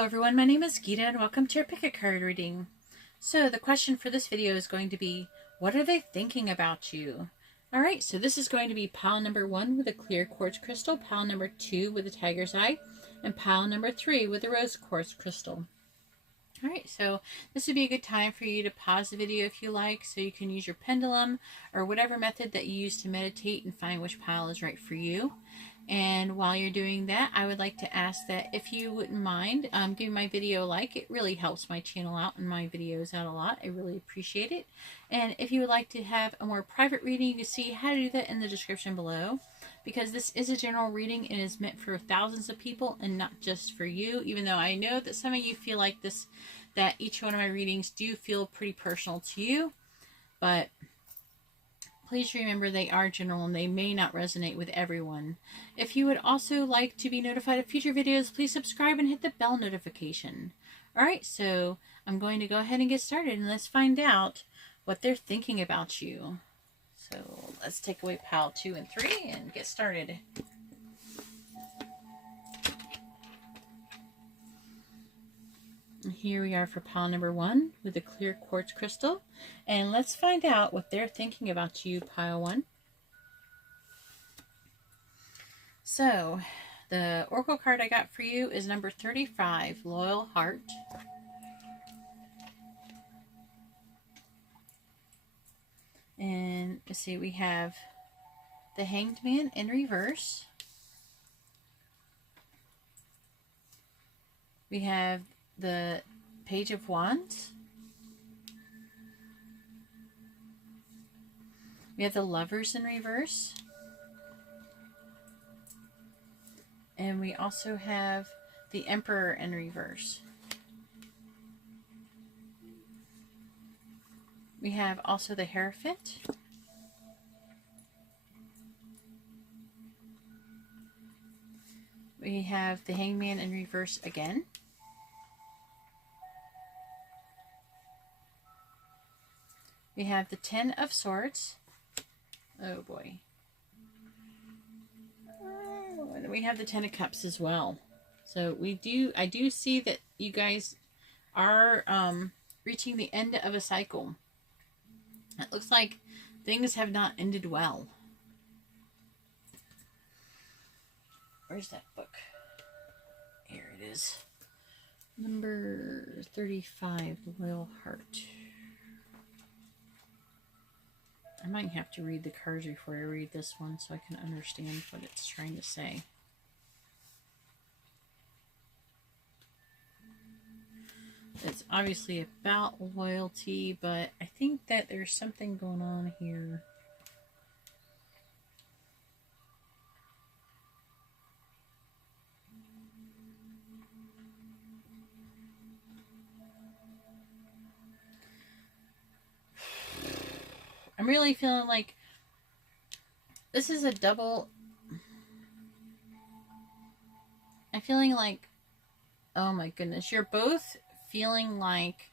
Hello everyone, my name is Gita and welcome to your pick a card reading. So the question for this video is going to be, what are they thinking about you? Alright, so this is going to be pile number 1 with a clear quartz crystal, pile number 2 with a tiger's eye, and pile number 3 with a rose quartz crystal. Alright, so this would be a good time for you to pause the video if you like, so you can use your pendulum or whatever method that you use to meditate and find which pile is right for you. And while you're doing that, I would like to ask that if you wouldn't mind giving my video a like. It really helps my channel out and my videos out a lot. I really appreciate it. And if you would like to have a more private reading, you can see how to do that in the description below. Because this is a general reading and is meant for thousands of people and not just for you. Even though I know that some of you feel like this, that each one of my readings do feel pretty personal to you. But please remember they are general and they may not resonate with everyone. If you would also like to be notified of future videos, please subscribe and hit the bell notification. Alright, so I'm going to go ahead and get started and let's find out what they're thinking about you. So let's take away pile 2 and 3 and get started. And here we are for pile number 1 with a clear quartz crystal. And let's find out what they're thinking about you, pile 1. So, the oracle card I got for you is number 35, Loyal Heart. And let's see, we have the Hanged Man in reverse. We have the Page of Wands. We have the Lovers in reverse. And we also have the Emperor in reverse. We have also the Hierophant. We have the Hangman in reverse again. We have the Ten of Swords. Oh boy. Oh, and we have the Ten of Cups as well. So I do see that you guys are reaching the end of a cycle. It looks like things have not ended well. Where's that book? Here it is. Number 35, The Loyal Heart. I might have to read the cards before I read this one so I can understand what it's trying to say. It's obviously about loyalty, but I think that there's something going on here. I'm really feeling like this is a double. I'm feeling like, oh my goodness, you're both feeling like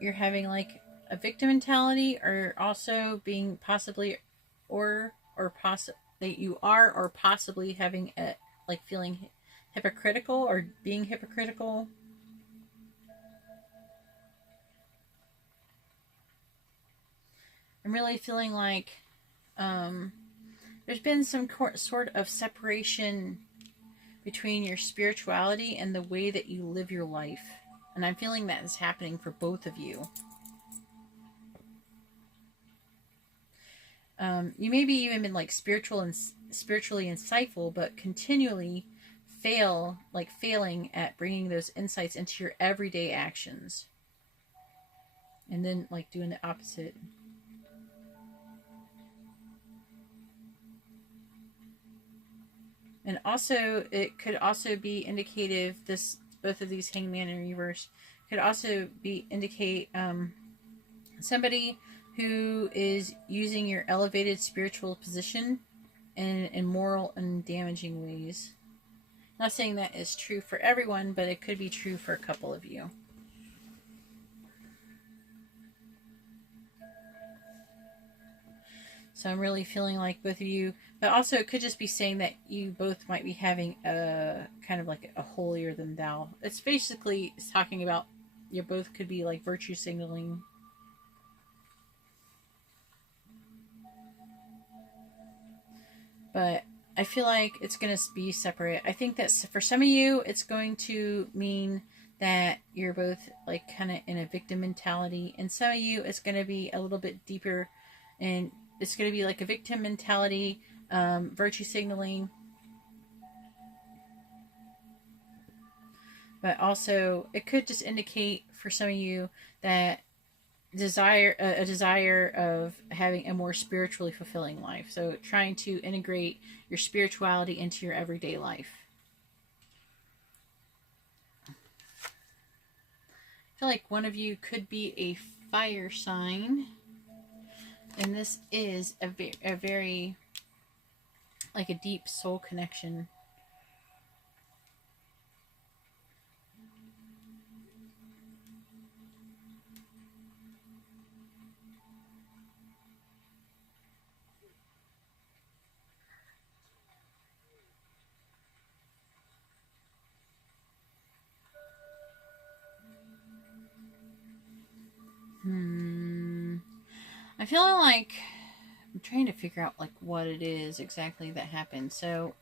you're having like a victim mentality, or also being possibly or that you are or possibly having a like feeling hypocritical or being hypocritical. I'm really feeling like there's been some sort of separation between your spirituality and the way that you live your life. And I'm feeling that is happening for both of you. You maybe even been like spiritually insightful, but continually failing at bringing those insights into your everyday actions. And then like doing the opposite. And also, it could also be indicative, both of these Hangman in reverse, could also indicate somebody who is using your elevated spiritual position in moral and damaging ways. Not saying that is true for everyone, but it could be true for a couple of you. So I'm really feeling like both of you, but also it could just be saying that you both might be having a kind of like a holier than thou. It's basically talking about you both could be like virtue signaling. But I feel like it's going to be separate. I think that for some of you, it's going to mean that you're both like kind of in a victim mentality. And some of you, it's going to be a little bit deeper, and it's going to be like a victim mentality, virtue signaling. But also, it could just indicate for some of you that a desire of having a more spiritually fulfilling life. So trying to integrate your spirituality into your everyday life. I feel like one of you could be a fire sign, and this is a very like a deep soul connection. I feel like I'm trying to figure out like what it is exactly that happened. So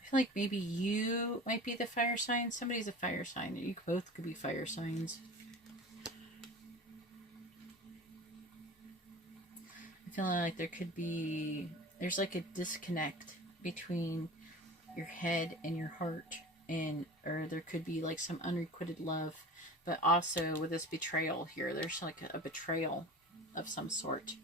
I feel like maybe you might be the fire sign. Somebody's a fire sign. You both could be fire signs. I feel like there's like a disconnect between your head and your heart, or there could be like some unrequited love, but also with this betrayal here, there's like a betrayal of some sort.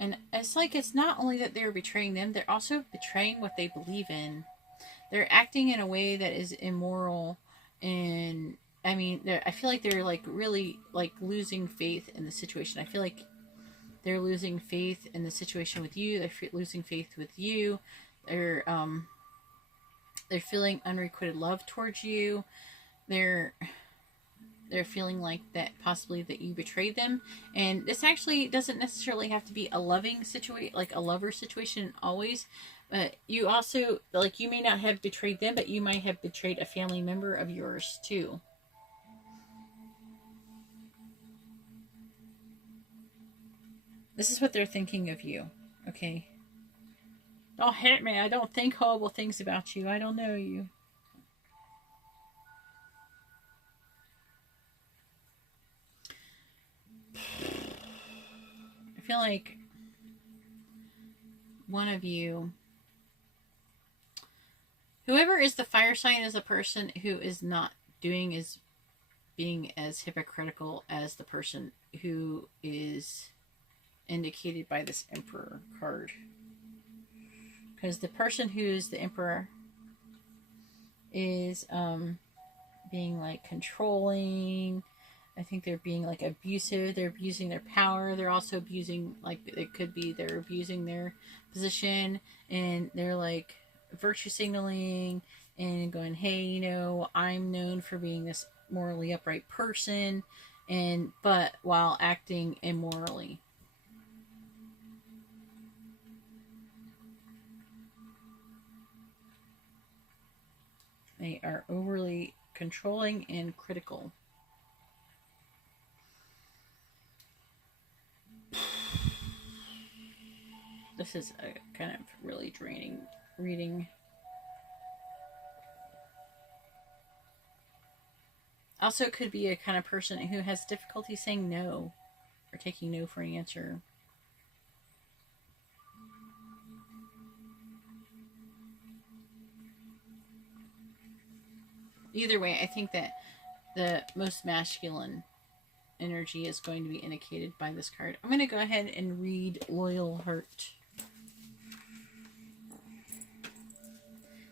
And it's like it's not only that they're betraying them, they're also betraying what they believe in. They're acting in a way that is immoral, and I mean, I feel like they're like really like losing faith in the situation. I feel like they're losing faith in the situation with you. They're losing faith with you. They're feeling unrequited love towards you. They're feeling like that possibly that you betrayed them. And this actually doesn't necessarily have to be a loving situation, like a lover situation always. But you also, like, you may not have betrayed them, but you might have betrayed a family member of yours too. This is what they're thinking of you, okay? Don't hit me. I don't think horrible things about you. I don't know you. I feel like one of you, whoever is the fire sign, is a person who is not being as hypocritical as the person who is indicated by this Emperor card. Because the person who's the Emperor is being like controlling. I think they're being like abusive. They're abusing their power. They're also abusing, like, it could be they're abusing their position, and they're like virtue signaling and going, hey, you know, I'm known for being this morally upright person, but while acting immorally. They are overly controlling and critical. This is a kind of really draining reading. Also, could be a kind of person who has difficulty saying no or taking no for an answer. Either way, I think that the most masculine energy is going to be indicated by this card. I'm going to go ahead and read Loyal Heart.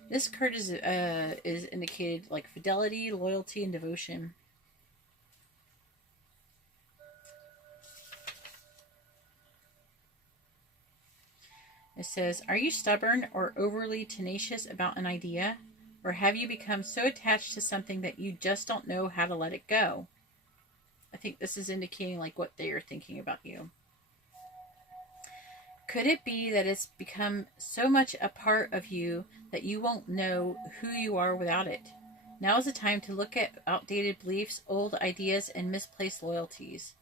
This card is indicated like fidelity, loyalty, and devotion. It says, are you stubborn or overly tenacious about an idea? Or have you become so attached to something that you just don't know how to let it go? I think this is indicating like what they are thinking about you. Could it be that it's become so much a part of you that you won't know who you are without it? Now is the time to look at outdated beliefs, old ideas, and misplaced loyalties.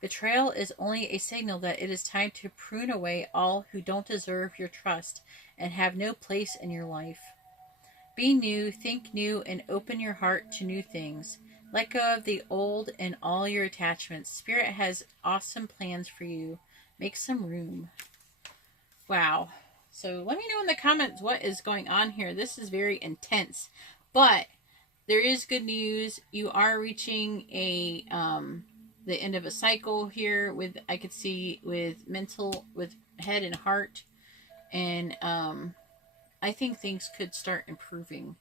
Betrayal is only a signal that it is time to prune away all who don't deserve your trust and have no place in your life. Be new, think new, and open your heart to new things. Let go of the old and all your attachments. Spirit has awesome plans for you. Make some room. Wow. So let me know in the comments what is going on here. This is very intense. But there is good news. You are reaching a the end of a cycle here with, I could see, with mental, with head and heart. And I think things could start improving.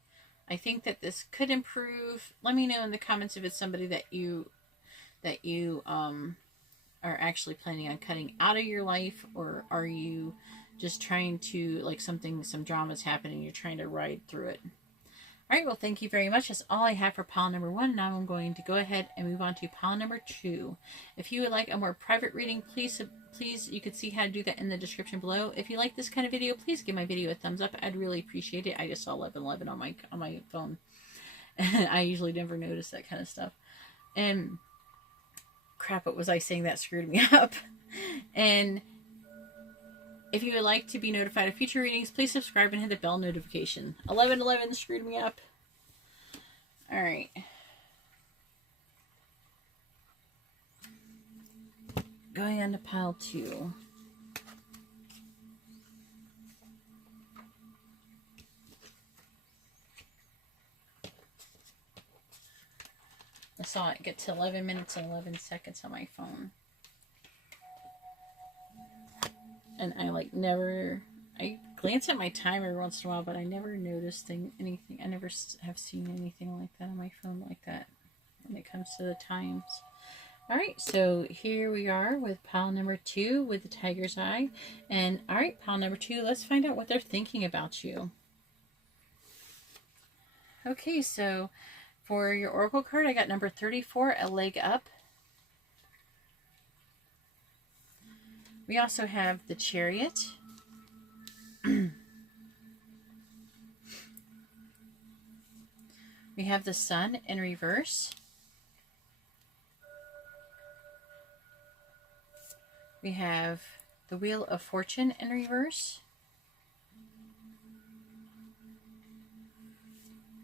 I think that this could improve. Let me know in the comments if it's somebody that you are actually planning on cutting out of your life, or are you just trying to, like, some drama's happening, you're trying to ride through it. All right, well, thank you very much. That's all I have for pile number 1. Now I'm going to go ahead and move on to pile number 2. If you would like a more private reading, please, you can see how to do that in the description below. If you like this kind of video, please give my video a thumbs up. I'd really appreciate it. I just saw 1111 on my phone. I usually never notice that kind of stuff. And crap, what was I saying? That screwed me up. And if you would like to be notified of future readings, please subscribe and hit the bell notification. 1111 screwed me up. Alright. Going on to pile 2. I saw it get to 11 minutes and 11 seconds on my phone. And I I glance at my time every once in a while, but I never noticed anything. I never have seen anything like that on my phone like that when it comes to the times. Alright, so here we are with pile number 2 with the tiger's eye. And alright, pile number 2, let's find out what they're thinking about you. Okay, so for your oracle card, I got number 34, a leg up. We also have the Chariot. We have the Sun in reverse. We have the Wheel of Fortune in reverse.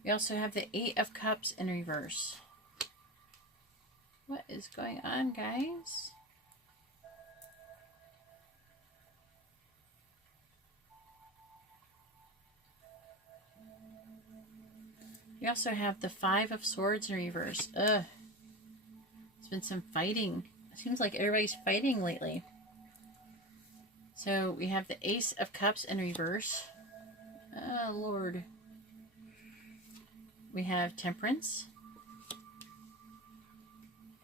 We also have the 8 of Cups in reverse. What is going on, guys? We also have the 5 of Swords in reverse. Ugh. There's been some fighting. It seems like everybody's fighting lately. So we have the Ace of Cups in reverse. Oh, Lord. We have Temperance.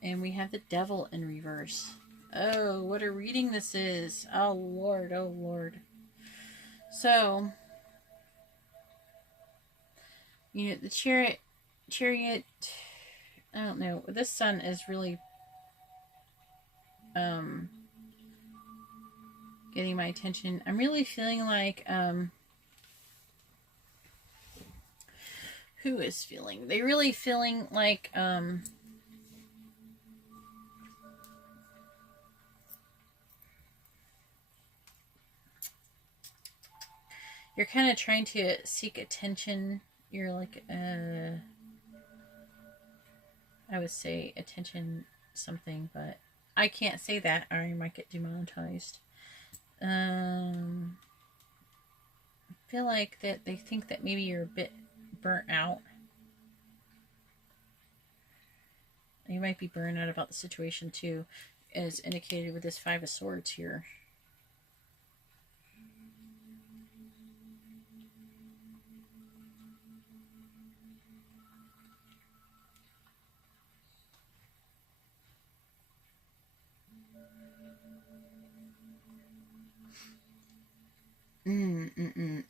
And we have the Devil in reverse. Oh, what a reading this is. Oh, Lord. Oh, Lord. So, you know, the chariot, I don't know. This Sun is really getting my attention. I'm really feeling like who is feeling? They're really feeling like you're kind of trying to seek attention. You're like, I would say attention something, but I can't say that or I might get demonetized. I feel like that they think that maybe you're a bit burnt out. You might be burnt out about the situation too, as indicated with this 5 of Swords here.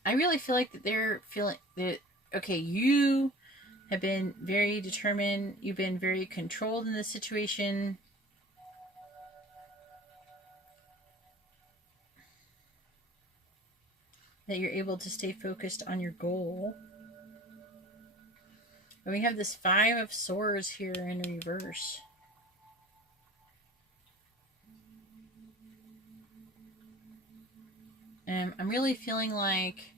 I really feel like that they're feeling that, okay, you have been very determined. You've been very controlled in this situation. that you're able to stay focused on your goal. And we have this 5 of Swords here in reverse. I'm really feeling like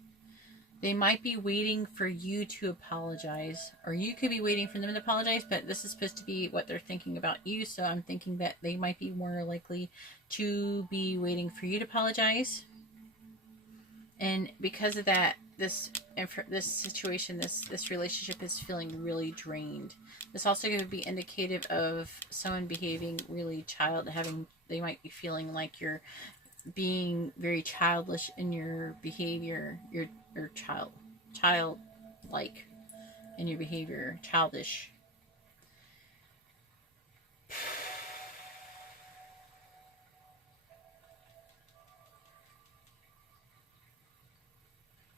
they might be waiting for you to apologize, or you could be waiting for them to apologize, but this is supposed to be what they're thinking about you, so I'm thinking that they might be more likely to be waiting for you to apologize. And because of that, this situation, this relationship is feeling really drained. This also could be indicative of someone behaving really they might be feeling like you're being very childish in your behavior, you're childlike in your behavior, childish.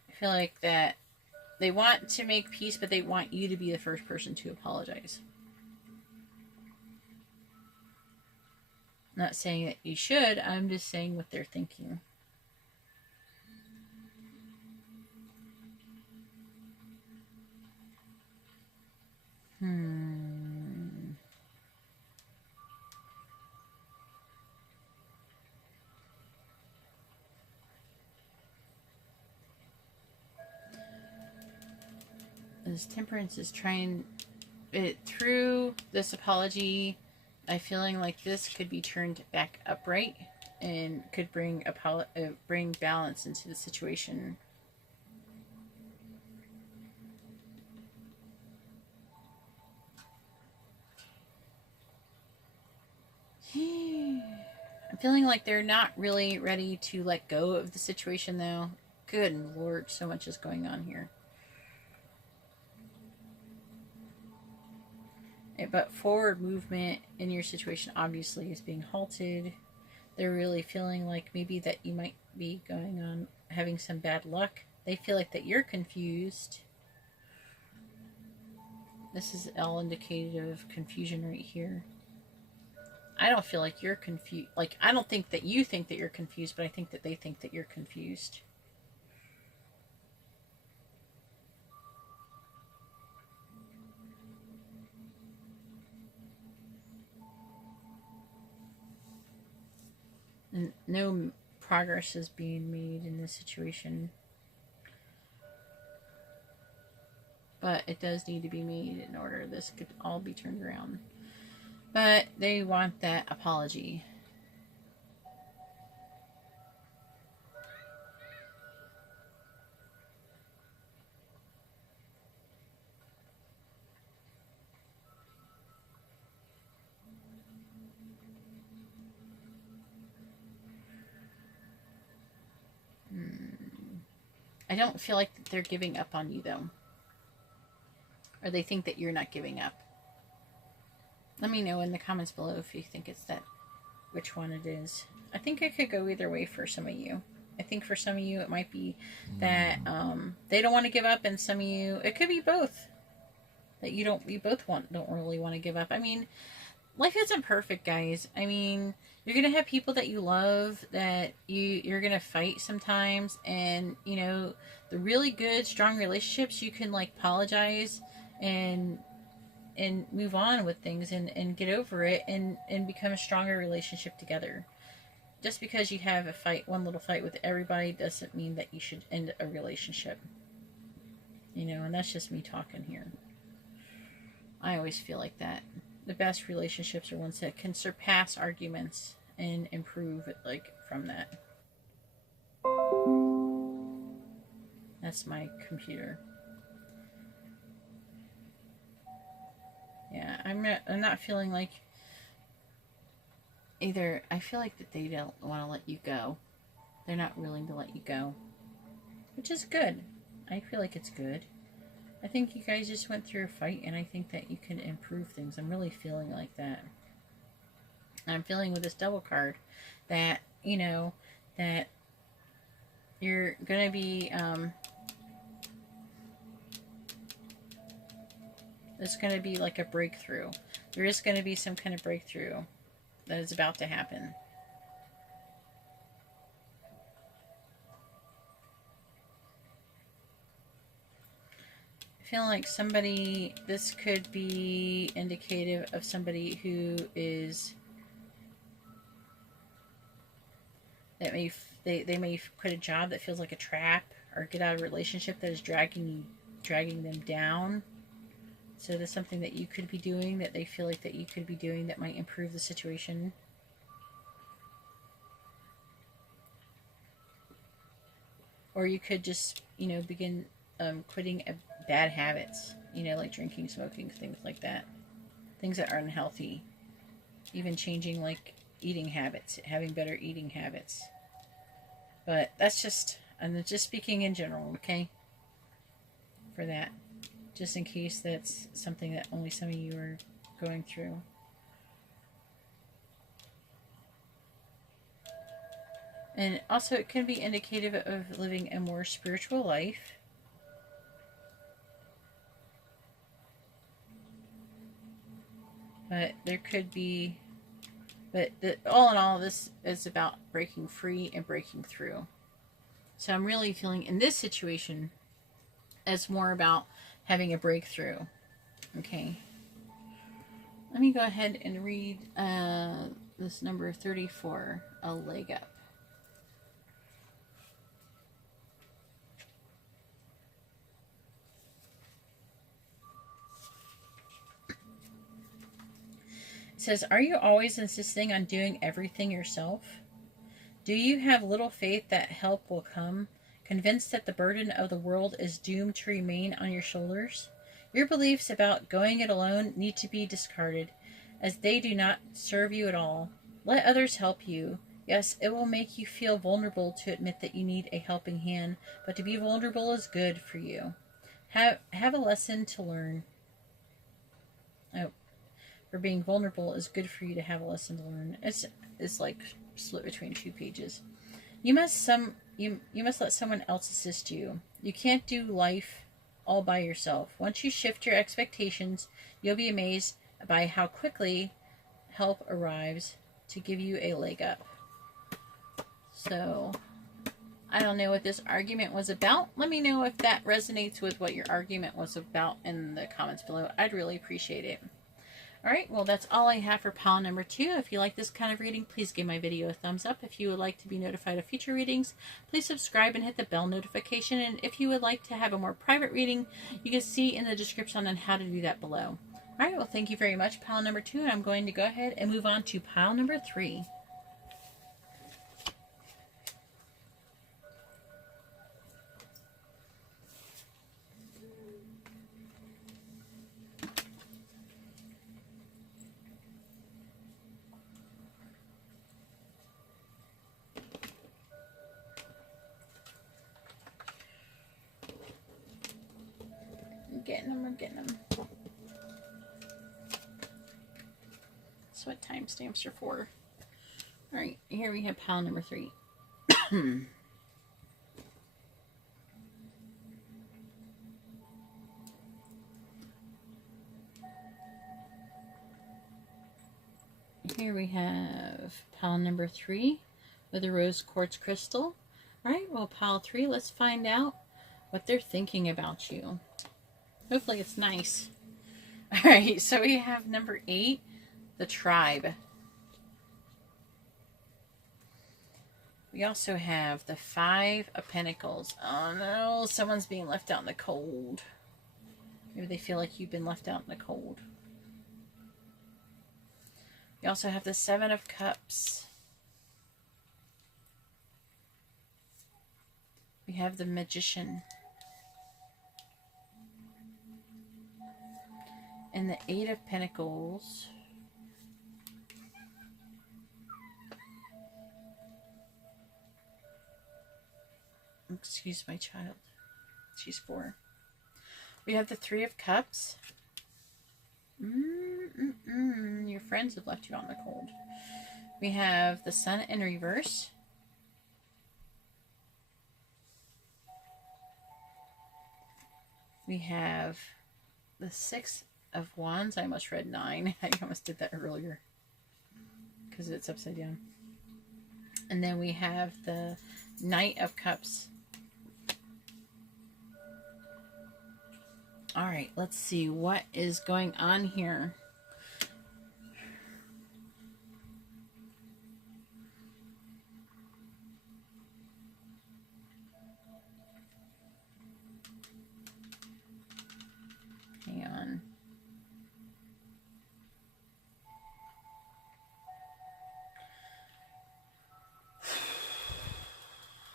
I feel like that they want to make peace, but they want you to be the first person to apologize. Not saying that you should, I'm just saying what they're thinking. This Temperance is trying it through this apology. I'm feeling like this could be turned back upright and could bring balance into the situation. I'm feeling like they're not really ready to let go of the situation, though. Good Lord, so much is going on here. But forward movement in your situation obviously is being halted. They're really feeling like maybe that you might be having some bad luck. They feel like that you're confused. This is all indicative of confusion right here. I don't feel like you're confused. Like, I don't think that you think that you're confused, but I think that they think that you're confused. And no progress is being made in this situation. But it does need to be made in order this could all be turned around. But they want that apology. I don't feel like they're giving up on you, though. Or they think that you're not giving up. Let me know in the comments below if you think it's which one it is. I think it could go either way for some of you. I think for some of you it might be that they don't want to give up, and some of you, it could be both. That you don't really want to give up. I mean, life isn't perfect, guys. I mean, you're gonna have people that you love that you're gonna fight sometimes, and you know, the really good, strong relationships, you can like apologize and move on with things and get over it and become a stronger relationship together. Just because you have one little fight with everybody doesn't mean that you should end a relationship. You know, and that's just me talking here. I always feel like that. The best relationships are ones that can surpass arguments and improve like from that. That's my computer. Yeah, I'm not feeling like either. I feel like that they don't want to let you go. They're not willing to let you go, which is good. I feel like it's good. I think you guys just went through a fight, and I think that you can improve things. I'm really feeling like that. I'm feeling with this double card that, you know, that you're going to be, there's going to be like a breakthrough. There is going to be some kind of breakthrough that is about to happen. I feel like this could be indicative of somebody who is, that they may quit a job that feels like a trap, or get out of a relationship that is dragging them down. So there's something that you could be doing, that they feel like that you could be doing, that might improve the situation. Or you could just, begin quitting bad habits, like drinking, smoking, things like that. Things that are unhealthy. Even changing, like, eating habits, having better eating habits. But I'm just speaking in general, okay? For that. Just in case that's something that only some of you are going through. And also it can be indicative of living a more spiritual life. But there could be, all in all, this is about breaking free and breaking through. So I'm really feeling in this situation as more about having a breakthrough. Okay. Let me go ahead and read this number 34, a leg up. It says, are you always insisting on doing everything yourself? Do you have little faith that help will come, convinced that the burden of the world is doomed to remain on your shoulders? Your beliefs about going it alone need to be discarded, as they do not serve you at all. Let others help you. Yes, it will make you feel vulnerable to admit that you need a helping hand, but to be vulnerable is good for you. Have a lesson to learn. Oh, for being vulnerable is good for you to have a lesson to learn. It's like split between 2 pages. You must let someone else assist you. You can't do life all by yourself. Once you shift your expectations, you'll be amazed by how quickly help arrives to give you a leg up. So, I don't know what this argument was about. Let me know if that resonates with what your argument was about in the comments below. I'd really appreciate it. Alright, well, that's all I have for pile number 2. If you like this kind of reading, please give my video a thumbs up. If you would like to be notified of future readings, please subscribe and hit the bell notification. And if you would like to have a more private reading, you can see in the description on how to do that below. Alright, well, thank you very much, pile number 2. And I'm going to go ahead and move on to pile number 3. We're getting them. That's what timestamps are for. Alright, here we have pile number 3. Here we have pile number 3 with a rose quartz crystal. Alright, well, pile 3, let's find out what they're thinking about you. Hopefully it's nice. Alright, so we have number 8, the tribe. We also have the 5 of Pentacles. Oh no, someone's being left out in the cold. Maybe they feel like you've been left out in the cold. We also have the 7 of Cups. We have the Magician. And the 8 of Pentacles. Excuse my child. She's 4. We have the 3 of Cups. Your friends have left you out in the cold. We have the Sun in reverse. We have the 6 of Wands. I almost read 9. I almost did that earlier because it's upside down. And then we have the Knight of Cups. All right, let's see what is going on here. Hang on.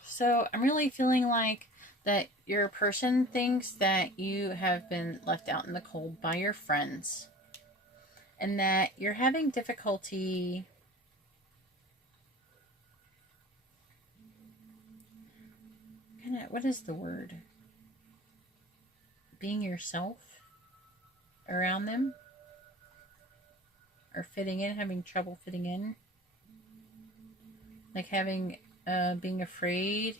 So I'm really feeling like that your person thinks that you have been left out in the cold by your friends, and that you're having difficulty what is the word? Being yourself around them, or fitting in, having trouble fitting in, like having being afraid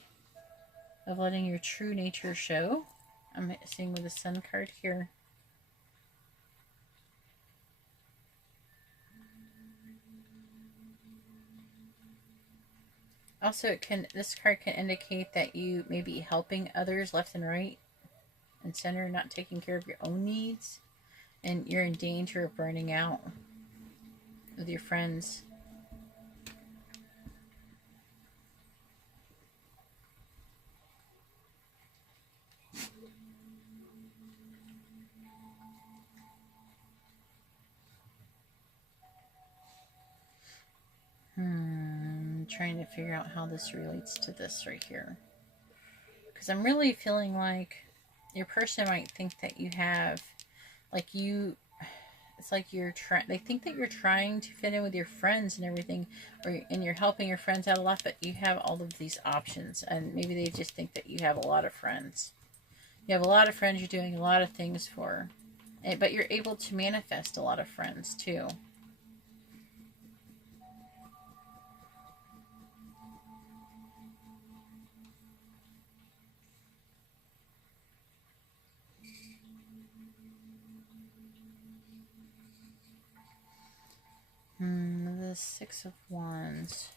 of letting your true nature show. I'm seeing with the Sun card here. Also, this card can indicate that you may be helping others left and right and center, not taking care of your own needs, and you're in danger of burning out with your friends. Trying to figure out how this relates to this right here, because I'm really feeling like your person might think that you have, like, it's like they think that you're trying to fit in with your friends and everything, and you're helping your friends out a lot, but you have all of these options, and maybe they just think that you have a lot of friends. You have a lot of friends you're doing a lot of things for, but you're able to manifest a lot of friends too. The Six of Wands.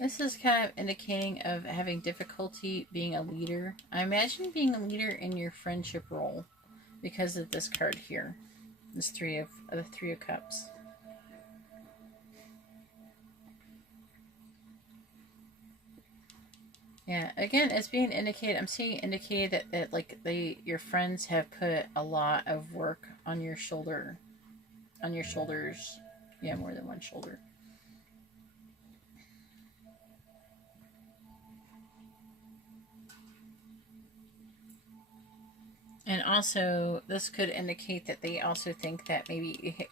This is kind of indicating of having difficulty being a leader. I imagine being a leader in your friendship role because of this card here. This Three of Cups. Yeah, again, it's being indicated. I'm seeing indicated that like your friends have put a lot of work on your shoulders. Yeah, more than one shoulder. And also, this could indicate that they also think that maybe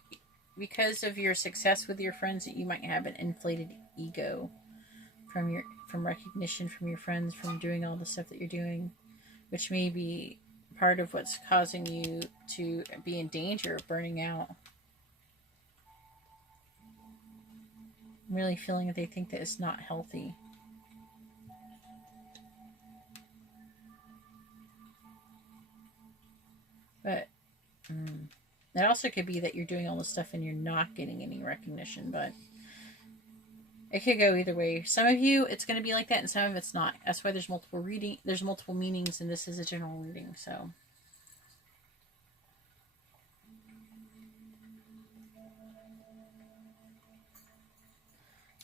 because of your success with your friends, that you might have an inflated ego from recognition from your friends, from doing all the stuff that you're doing, which may be part of what's causing you to be in danger of burning out. I'm really feeling that they think that it's not healthy. But it also could be that you're doing all this stuff and you're not getting any recognition, but it could go either way. Some of you, it's going to be like that, and some of it's not. That's why there's multiple meanings, and this is a general reading, so.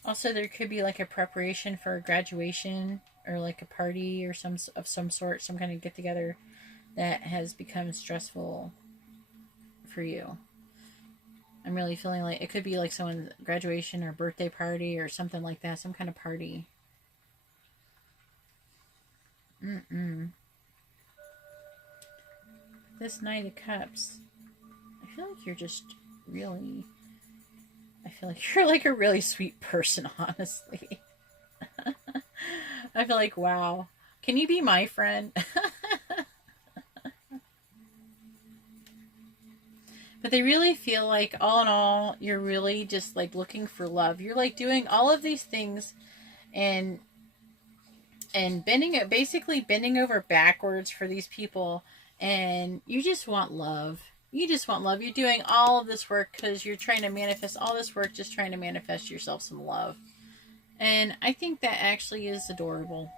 Also, there could be like a preparation for a graduation or like a party or some sort, some kind of get together that has become stressful for you. I'm really feeling like it could be like someone's graduation or birthday party or something like that, some kind of party. This Knight of Cups, I feel like you're just really, I feel like you're like a really sweet person, honestly. I feel like, wow, can you be my friend? But they really feel like, all in all, you're really just like looking for love. You're like doing all of these things and basically bending over backwards for these people, and you just want love. You just want love. You're doing all of this work because you're trying to manifest all this work, just trying to manifest yourself some love. And I think that actually is adorable.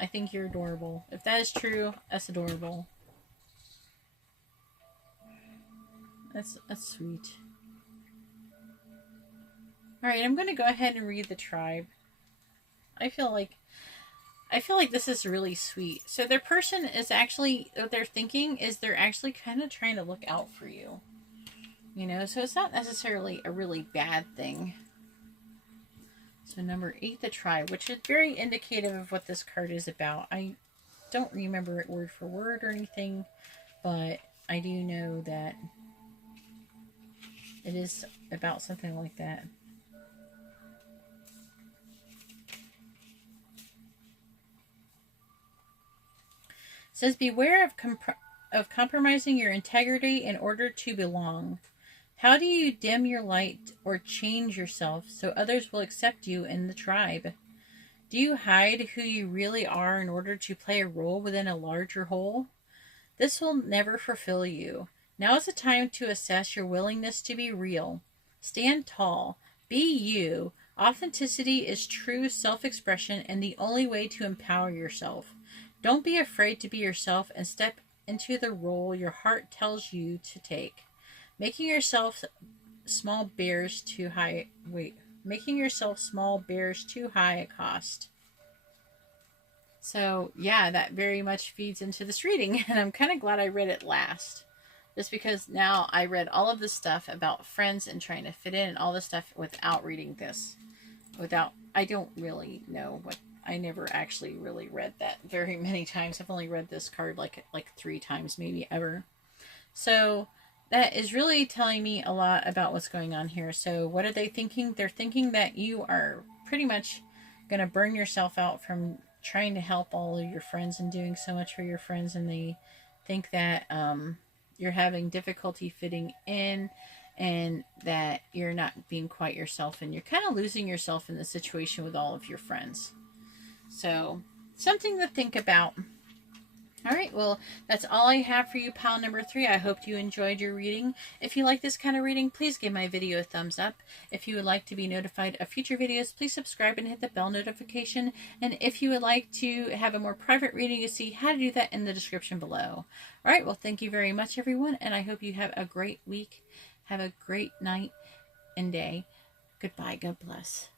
I think you're adorable. If that is true, that's adorable. That's sweet. Alright, I'm going to go ahead and read the tribe. I feel like this is really sweet. So their person is actually, what they're thinking is they're actually kind of trying to look out for you. You know, so it's not necessarily a really bad thing. So number 8, the tribe, which is very indicative of what this card is about. I don't remember it word for word or anything, but I do know that it is about something like that. It says, beware of compromising your integrity in order to belong. How do you dim your light or change yourself so others will accept you in the tribe? Do you hide who you really are in order to play a role within a larger whole? This will never fulfill you. Now is the time to assess your willingness to be real. Stand tall. Be you. Authenticity is true self-expression and the only way to empower yourself. Don't be afraid to be yourself and step into the role your heart tells you to take. Making yourself small bears too high a cost. So yeah, that very much feeds into this reading, and I'm kind of glad I read it last. Just because now I read all of this stuff about friends and trying to fit in and all this stuff without reading this. I don't really know what, I never actually really read that very many times. I've only read this card like 3 times maybe ever. So that is really telling me a lot about what's going on here. So what are they thinking? They're thinking that you are pretty much going to burn yourself out from trying to help all of your friends and doing so much for your friends. And they think that you're having difficulty fitting in and that you're not being quite yourself. And you're kind of losing yourself in the situation with all of your friends. So something to think about. All right, well, that's all I have for you, pile number 3. I hope you enjoyed your reading. If you like this kind of reading, please give my video a thumbs up. If you would like to be notified of future videos, please subscribe and hit the bell notification. And if you would like to have a more private reading, you see how to do that in the description below. All right, well, thank you very much, everyone, and I hope you have a great week. Have a great night and day. Goodbye. God bless.